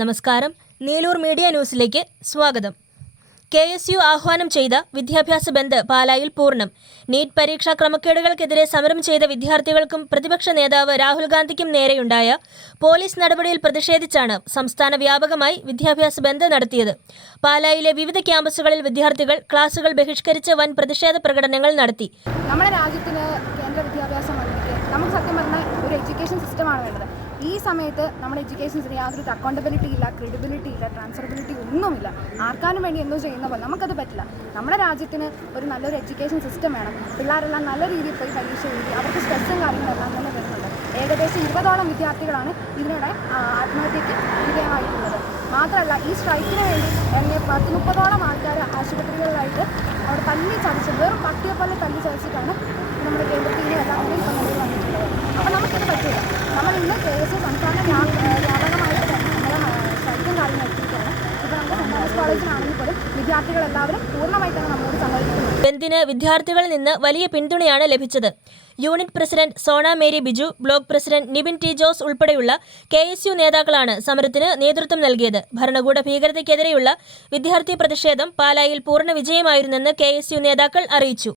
നമസ്കാരം. നീലൂർ മീഡിയ ന്യൂസിലേക്ക് സ്വാഗതം. KSU ആഹ്വാനം ചെയ്ത വിദ്യാഭ്യാസ ബന്ദ് പാലായിൽ പൂർണ്ണം. നീറ്റ് പരീക്ഷാ ക്രമക്കേടുകൾക്കെതിരെ സമരം ചെയ്ത വിദ്യാർത്ഥികൾക്കും പ്രതിപക്ഷ നേതാവ് രാഹുൽ ഗാന്ധിക്കും നേരെയുണ്ടായ പോലീസ് നടപടിയിൽ പ്രതിഷേധിച്ചാണ് സംസ്ഥാന വ്യാപകമായി വിദ്യാഭ്യാസ ബന്ദ് നടത്തിയത്. പാലായിലെ വിവിധ ക്യാമ്പസുകളിൽ വിദ്യാർത്ഥികൾ ക്ലാസുകൾ ബഹിഷ്കരിച്ച് വൻ പ്രതിഷേധ പ്രകടനങ്ങൾ നടത്തി. നമ്മുടെ രാജ്യത്തിന് കേന്ദ്ര വിദ്യാഭ്യാസ മന്ത്രിക്ക് നമുക്ക് സത്യം പറഞ്ഞാൽ ഒരു എഡ്യൂക്കേഷൻ സിസ്റ്റമാണ് വേണ്ടത്. ഈ സമയത്ത് നമ്മുടെ എഡ്യൂക്കേഷൻ സിസ്റ്റം യാതൊരു അക്കൗണ്ടബിലിറ്റി ഇല്ല, ക്രെഡിബിലിറ്റി ഇല്ല, ട്രാൻസ്ഫറബിലിറ്റി ഒന്നുമില്ല. ആർക്കാനും വേണ്ടി എന്തോ ചെയ്യുന്ന പോലെ നമുക്കത് പറ്റില്ല. നമ്മുടെ രാജ്യത്തിന് ഒരു നല്ലൊരു എഡ്യൂക്കേഷൻ സിസ്റ്റം വേണം. പിള്ളേരെല്ലാം നല്ല രീതിയിൽ പോയി പരീക്ഷ എഴുതി അവർക്ക് സ്ട്രെസ്സും കാര്യങ്ങളെല്ലാം തന്നെ വരുന്നുണ്ട്. ഏകദേശം 20ഓളം വിദ്യാർത്ഥികളാണ് ഇതിനിടെ ആത്മഹത്യയ്ക്ക് വിധേയമായിട്ടുള്ളത്. മാത്രമല്ല, ഈ സ്ട്രൈക്കിന് വേണ്ടി ഇറങ്ങിയ 10-30ഓളം ആൾക്കാർ ആശുപത്രികളിലായിട്ട് അവിടെ തല്ലി ചതച്ച് വെറും പട്ടിയെ പോലെ തല്ലി ചതച്ചിട്ടാണ് നമ്മുടെ കേന്ദ്രത്തിൽ എല്ലാം തന്നെ ഇപ്പം നമ്മൾ വന്നിട്ടുള്ളത്. അപ്പോൾ നമുക്കത് പറ്റില്ല. നമ്മൾ ഇന്ന് KSU സംസ്ഥാന വ്യാപകമായിട്ട് നമ്മൾ സ്ട്രൈക്കും കാര്യങ്ങൾ എത്തിയിരിക്കുകയാണ്. ഇപ്പോൾ നമ്മുടെ സെൻറ് തോമസ് കോളേജിലാണെങ്കിൽ പോലും വിദ്യാർത്ഥികളെല്ലാവരും പൂർണ്ണമായിട്ടാണ് നമ്മളോട് സഹകരിക്കുന്നത്. ബന്ദിന് വിദ്യാർത്ഥികളിൽ നിന്ന് വലിയ പിന്തുണയാണ് ലഭിച്ചത്. Unit president Sona Mary Biju, block president Nibin T Jose ഉൾപ്പെടെയുള്ള KSU നേതാക്കളാണ് സമരത്തിന് നേതൃത്വം നൽകിയത്. ഭരണകൂട ഭീകരതയ്ക്കെതിരെയുള്ള വിദ്യാർത്ഥി പ്രതിഷേധം പാലായിൽ പൂർണ്ണ വിജയമായിരുന്നെന്ന് KSU നേതാക്കൾ അറിയിച്ചു.